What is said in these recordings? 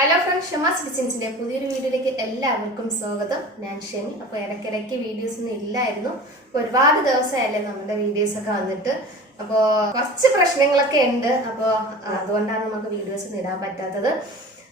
Hello friends, Shamas കിച്ചൻസിന്റെ പുതിയൊരു വീഡിയോയിലേക്ക് എല്ലാവർക്കും സ്വാഗതം. ഞാൻ ഷെമി. അപ്പോൾ ഇടയ്ക്കിടയ്ക്ക് വീഡിയോസ് ഒന്നും ഇല്ലായിരുന്നു. ഒരുപാട് ദിവസമായല്ലേ നമ്മുടെ വീഡിയോസ് ഒക്കെ വന്നിട്ട്. അപ്പോൾ കുറച്ച് പ്രശ്നങ്ങളൊക്കെ ഉണ്ട്. അപ്പോൾ അതുകൊണ്ടാണ് നമുക്ക് വീഡിയോസ് ഒന്നും ഇടാൻ പറ്റാത്തത്.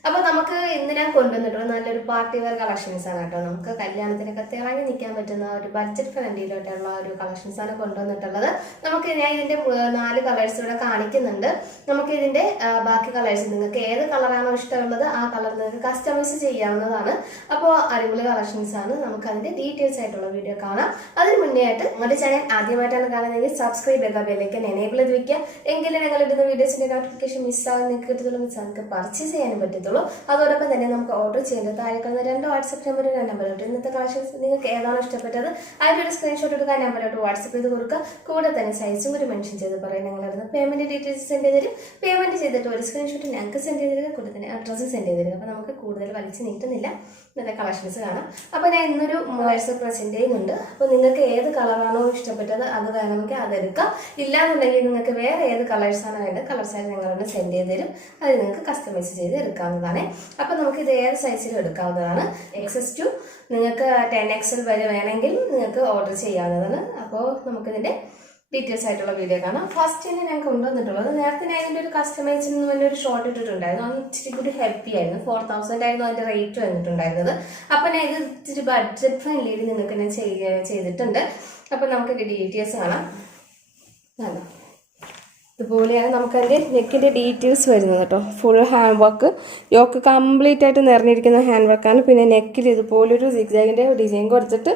അപ്പോൾ നമുക്ക് ഇന്ന് ഞാൻ കൊണ്ടുവന്നിട്ടുള്ളത് നല്ലൊരു പാർട്ടി വെയർ കളക്ഷൻസ് ആണ് കേട്ടോ. നമുക്ക് കല്യാണത്തിനൊക്കെ തിളങ്ങി നിൽക്കാൻ പറ്റുന്ന ഒരു ബഡ്ജറ്റ് ഫ്രണ്ട്ലിയിലോട്ടുള്ള ഒരു കളക്ഷൻസ് ആണ് കൊണ്ടുവന്നിട്ടുള്ളത്. നമുക്ക് ഞാൻ ഇതിന്റെ 4 കളേഴ്സ് ഇവിടെ കാണിക്കുന്നുണ്ട്. നമുക്ക് ഇതിന്റെ ബാക്കി കളേഴ്സ് നിങ്ങൾക്ക് ഏത് കളറാണോ ഇഷ്ടമുള്ളത് ആ കളർ നിങ്ങൾക്ക് കസ്റ്റമൈസ് ചെയ്യാവുന്നതാണ്. അപ്പോൾ അടിപൊളി കളക്ഷൻസ് ആണ്. നമുക്ക് അതിന്റെ ഡീറ്റെയിൽസ് ആയിട്ടുള്ള വീഡിയോ കാണാം. അതിന് മുന്നേ ആയിട്ട് നമ്മുടെ ചാനൽ ആദ്യമായിട്ടാണ് കാണുന്നതെങ്കിൽ സബ്സ്ക്രൈബ് ചെയ്യുക, ബെല്ലൈക്കൻ എനേബിൾ ചെയ്ത് വെക്കുക. എങ്കിലും ഞങ്ങൾ ഇടുന്ന വീഡിയോസിന്റെ നോട്ടിഫിക്കേഷൻ മിസ്സാകാൻ നിങ്ങൾക്ക് കിട്ടുള്ളൂ, നിങ്ങൾക്ക് പർച്ചേസ് ചെയ്യാനും പറ്റത്തുള്ളൂ. അതോടൊപ്പം തന്നെ നമുക്ക് ഓർഡർ ചെയ്യേണ്ടത് താഴെ കാണുന്ന 2 വാട്സ്ആപ്പ് നമ്പർ, 2 നമ്പറിലോട്ട് ഇന്നത്തെ കളക്ഷൻസ് നിങ്ങൾക്ക് ഏതാണോ ഇഷ്ടപ്പെട്ടത് അതിൻ്റെ ഒരു സ്ക്രീൻഷോട്ട് എടുക്കാൻ നമ്പറിലോട്ട് വാട്സ്ആപ്പ് ചെയ്ത് കൊടുക്കുക. കൂടെ തന്നെ സൈസും ഒരു മെൻഷൻ ചെയ്ത് പറയാൻ ഞങ്ങളിടുന്ന പേയ്മെന്റ് ഡീറ്റെയിൽസ് സെൻഡ് ചെയ്ത് തരും. പേയ്മെന്റ് ചെയ്തിട്ട് ഒരു സ്ക്രീൻഷോട്ട് ഞങ്ങൾക്ക് സെൻഡ് ചെയ്ത് തരിക, കൂടെ തന്നെ അഡ്രസ്സ് സെൻഡ് ചെയ്ത് തരിക. അപ്പോൾ നമുക്ക് കൂടുതൽ വലിച്ചു നീട്ടുന്നില്ല, ഇന്നത്തെ കളക്ഷൻസ് കാണാം. അപ്പോൾ ഞാൻ ഇന്നൊരു വാട്സ്ആപ്പ് പ്രസന്റ് ചെയ്യുന്നുണ്ട്. അപ്പോൾ നിങ്ങൾക്ക് ഏത് കളറാണോ ഇഷ്ടപ്പെട്ടത് അത് വേണമെങ്കിൽ അതെടുക്കാം. ഇല്ലാന്നുണ്ടെങ്കിൽ നിങ്ങൾക്ക് വേറെ ഏത് കളേഴ്സാണ് വേണ്ടത് കളേഴ്സായി ഞങ്ങളോട് സെൻഡ് ചെയ്ത് തരും. അത് നിങ്ങൾക്ക് കസ്റ്റമൈസ് ചെയ്ത് എടുക്കാവുന്നതാണ്. അപ്പോൾ നമുക്ക് ഇത് ഏത് സൈസിലും എടുക്കാവുന്നതാണ്. XS to നിങ്ങൾക്ക് 10XL വരെ വേണമെങ്കിൽ നിങ്ങൾക്ക് ഓർഡർ ചെയ്യാവുന്നതാണ്. അപ്പോൾ നമുക്കിതിന്റെ ഡീറ്റെയിൽസ് ആയിട്ടുള്ള വീഡിയോ കാണാം. ഫസ്റ്റ് തന്നെ ഞാൻ കൊണ്ടുവന്നിട്ടുള്ളത്, നേരത്തെ ഞാൻ ഇതിൻ്റെ ഒരു കസ്റ്റമൈസിന് വേണ്ടി ഒരു ഷോർട്ട് ഇട്ടിട്ടുണ്ടായിരുന്നു. അത് ഇച്ചിരി കൂടി ഹെൽപ്പി ആയിരുന്നു. 4000 ആയിരുന്നു അതിന്റെ റേറ്റ് വന്നിട്ടുണ്ടായിരുന്നത്. അപ്പൊ ഞാൻ ഇത് ഇച്ചിരി ബഡ്ജറ്റ് ഫ്രണ്ട്ലി നിങ്ങൾക്ക് ഞാൻ ചെയ്തിട്ടുണ്ട്. അപ്പൊ നമുക്ക് ഡീറ്റെയിൽസ് കാണാം. ഇതുപോലെയാണ് നമുക്ക് അതിൻ്റെ നെക്കിൻ്റെ ഡീറ്റെയിൽസ് വരുന്നത് കേട്ടോ. Full hand work, yoke complete ആയിട്ട് നിറഞ്ഞിരിക്കുന്ന ഹാൻഡ് വർക്കാണ്. പിന്നെ നെക്കിൽ ഇതുപോലൊരു സിഗ്സാഗിൻ്റെ ഡിസൈൻ കൊടുത്തിട്ട്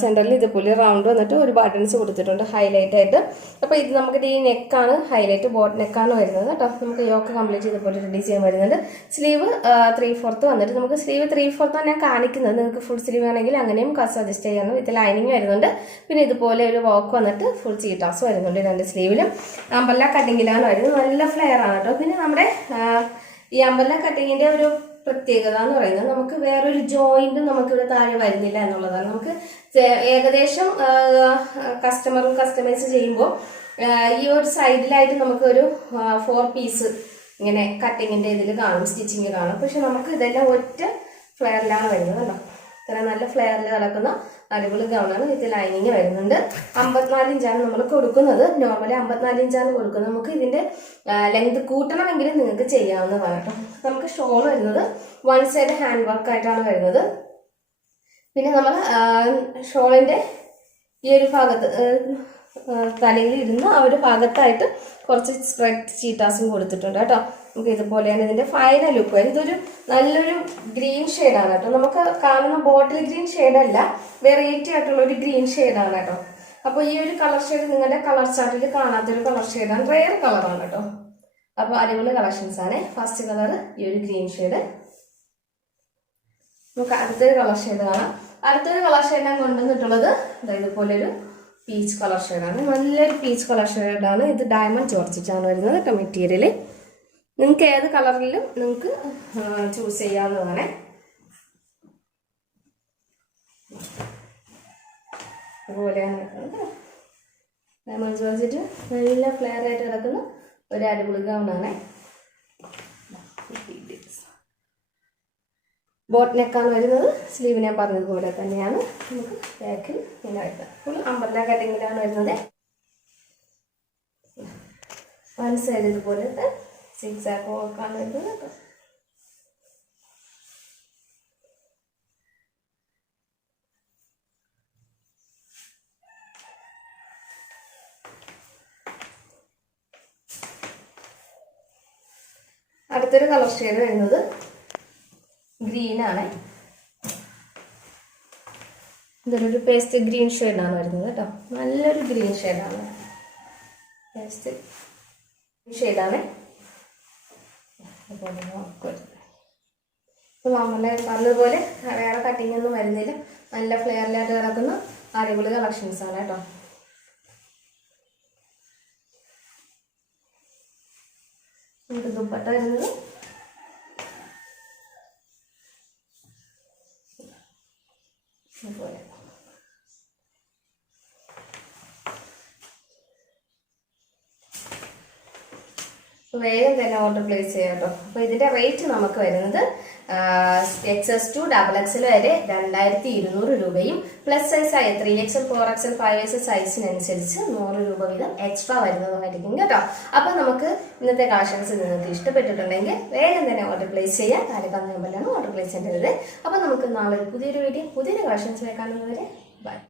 സെൻറ്ററിൽ ഇതുപോലെ റൗണ്ട് വന്നിട്ട് ഒരു ബട്ടൺസ് കൊടുത്തിട്ടുണ്ട് ഹൈലൈറ്റ് ആയിട്ട്. അപ്പോൾ ഇത് നമുക്ക് ഈ നെക്കാണ് ഹൈലൈറ്റ്, ബോട്ട് നെക്കാണ് വരുന്നത് കേട്ടോ. നമുക്ക് യോക്ക് കംപ്ലീറ്റ് ഇതുപോലൊരു ഡിസൈൻ വരുന്നുണ്ട്. സ്ലീവ് 3/4 വന്നിട്ട് നമുക്ക് സ്ലീവ് 3/4 ഞാൻ കാണിക്കുന്നത്. നിങ്ങൾക്ക് ഫുൾ സ്ലീവ് ആണെങ്കിൽ അങ്ങനെയും സജസ്റ്റ് ചെയ്യാനും. ഇത് ലൈനിങ് വരുന്നുണ്ട്. പിന്നെ ഇതുപോലെ ഒരു വർക്ക് വന്നിട്ട് ഫുൾ ചീട്ടാസ് വരുന്നുണ്ട് 2 സ്ലീവിലും. അമ്പല്ല കട്ടിങ്ങിലാണ് വരുന്നത്. നല്ല ഫ്ലെയർ ആണ് കേട്ടോ. പിന്നെ നമ്മുടെ ഈ അമ്പല്ല കട്ടിങ്ങിന്റെ ഒരു പ്രത്യേകത എന്ന് പറയുന്നത് നമുക്ക് വേറൊരു ജോയിന്റ് നമുക്കിവിടെ താഴെ വരുന്നില്ല എന്നുള്ളതാണ്. നമുക്ക് ഏകദേശം കസ്റ്റമറും കസ്റ്റമൈസ് ചെയ്യുമ്പോൾ ഈ ഒരു സൈഡിലായിട്ട് നമുക്കൊരു 4 പീസ് ഇങ്ങനെ കട്ടിങ്ങിന്റെ ഇതിൽ കാണും, സ്റ്റിച്ചിങ് കാണും. പക്ഷെ നമുക്ക് ഇതെല്ലാം ഒറ്റ ഫ്ലെയറിലാണ് വരുന്നത് കേട്ടോ. ഇത്ര നല്ല ഫ്ലെയറിൽ കിടക്കുന്ന അടിപൊളി ഗൗണാണ്. ഇത് ലൈനിങ് വരുന്നുണ്ട്. 54 ഇഞ്ചാണ് നമ്മൾ കൊടുക്കുന്നത്. നോർമലി 54 ഇഞ്ചാണ് കൊടുക്കുന്നത്. നമുക്ക് ഇതിന്റെ ലെങ്ത് കൂട്ടണമെങ്കിൽ നിങ്ങൾക്ക് ചെയ്യാവുന്നതാണ് കേട്ടോ. നമുക്ക് ഷോൾ വരുന്നത് 1 സൈഡ് ഹാൻഡ് വർക്ക് ആയിട്ടാണ് വരുന്നത്. പിന്നെ നമ്മൾ ഷോളിന്റെ ഈ ഒരു ഭാഗത്ത് തലയിൽ ഇരുന്ന ആ ഒരു ഭാഗത്തായിട്ട് കുറച്ച് സ്പ്രെഡ് ചീറ്റാസും കൊടുത്തിട്ടുണ്ട് കേട്ടോ. നമുക്ക് ഇതുപോലെയാണ് ഇതിന്റെ ഫൈനൽ ലുക്ക് വരും. ഇതൊരു നല്ലൊരു ഗ്രീൻ ഷെയ്ഡാണ് കേട്ടോ. നമുക്ക് കാണുന്ന ബോട്ടിൽ ഗ്രീൻ ഷെയ്ഡല്ല, വെറൈറ്റി ആയിട്ടുള്ള ഒരു ഗ്രീൻ ഷെയ്ഡാണ് കേട്ടോ. അപ്പോൾ ഈ ഒരു കളർ ഷെയ്ഡ് നിങ്ങളുടെ കളർ ചാർട്ടിൽ കാണാത്തൊരു കളർ ഷെയ്ഡാണ്, റെയർ കളറാണ് കേട്ടോ. അപ്പോൾ അടിപൊളി കളക്ഷൻസ് ആണ്. ഫസ്റ്റ് കളർ ഈ ഒരു ഗ്രീൻ ഷെയ്ഡ്. നമുക്ക് അടുത്തൊരു കളർ ഷെയ്ഡ് കാണാം. അടുത്തൊരു കളർ ഷെയ്ഡ് ഞാൻ കൊണ്ടുവന്നിട്ടുള്ളത് ഇതുപോലെ ഒരു പീച്ച് കളർ ഷെയ്ഡാണ്. നല്ലൊരു പീച്ച് കളർ ഷെയ്ഡാണ്. ഇത് ഡയമണ്ട് ജോർജറ്റാണ് വരുന്നത് കേട്ടോ. മെറ്റീരിയൽ നിങ്ങൾക്ക് ഏത് കളറിലും നിങ്ങൾക്ക് ചൂസ് ചെയ്യാവുന്നതാണ്. അതുപോലെയാണ് ഡയമണ്ട് ജോർജറ്റ് നല്ല ഫ്ലെയർ ആയിട്ട് കിടക്കുന്ന ഒരു അടിപൊളി ഗൗണാണ്. ബോട്ട് നെക്കാണ് വരുന്നത്. സ്ലീവ് ഞാൻ പറഞ്ഞതുപോലെ തന്നെയാണ്. നമുക്ക് ബാക്കിൽ ഇങ്ങനെ വരുന്നത് ഫുൾ അമ്പർല കട്ടിങ്ങിലാണ് വരുന്നത്. 1 സൈഡ് ഇതുപോലത്തെ സിക്സാക്ക് വർക്കാണ് വരുന്നത് കേട്ടോ. അടുത്തൊരു കളർ ഷെയ്ഡ് വരുന്നത് ഗ്രീൻ ആണ്. ഇതൊരു പേസ്റ്റ് ഗ്രീൻ ഷെയ്ഡാണ് വരുന്നത് കേട്ടോ. നല്ലൊരു ഗ്രീൻ ഷെയ്ഡാണ്, പേസ്റ്റ് ഷെയ്ഡാണ്. അപ്പോൾ നമ്മളെ പറഞ്ഞതുപോലെ വേറെ കട്ടിങ് ഒന്നും വരുന്നില്ല. നല്ല ഫ്ലെയറിലായിട്ട് കിടക്കുന്ന അടിപൊളി കളക്ഷൻസ് ആണ് കേട്ടോ. നമുക്ക് ദുപ്പട്ട വരുന്നത് ഇതുപോലെ. വേഗം തന്നെ ഓർഡർ പ്ലേസ് ചെയ്യാം കേട്ടോ. അപ്പോൾ ഇതിന്റെ റേറ്റ് നമുക്ക് വരുന്നത് XS to XXL വരെ 2200 രൂപയും പ്ലസ് സൈസ് ആയ 3XL 4XL 5XL സൈസിനനുസരിച്ച് 100 രൂപ വീതം എക്സ്ട്രാ വരുന്നതായിരിക്കും കേട്ടോ. അപ്പൊ നമുക്ക് ഇന്നത്തെ കളക്ഷൻസ് നിങ്ങൾക്ക് ഇഷ്ടപ്പെട്ടിട്ടുണ്ടെങ്കിൽ വേഗം തന്നെ ഓർഡർ പ്ലേസ് ചെയ്യാം. താഴെ നമ്പറിലാണ് ഓർഡർ പ്ലേസ് ചെയ്യേണ്ടത്. അപ്പൊ നമുക്ക് നാളെ പുതിയൊരു കളക്ഷൻസ് കാണുന്നവരെ ബൈ.